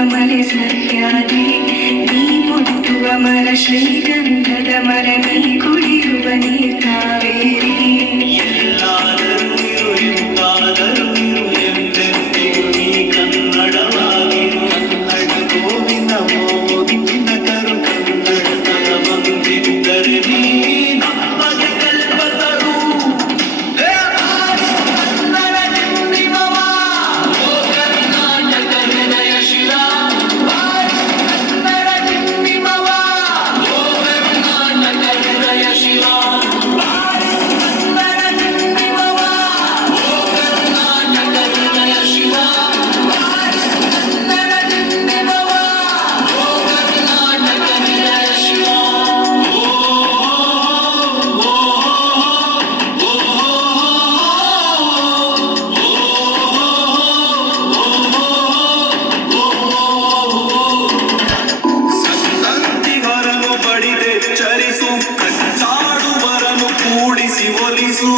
మమలి సహ్యాది నీ ಮುಡುಕುವ ಮರ ಶ್ರೀಗಂಧದ ಮರ ನೀ ಕುಡಿಯುವ ನೀ ಕಾವೇರಿ ಒಲಿಸಿ ಒಲಿಸು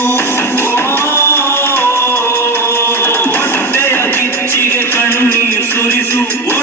ಹೊಟ್ಟೆಯ ಕಿಚ್ಚಿಗೆ ಕಣ್ಣೀರು ಸುರಿಸು.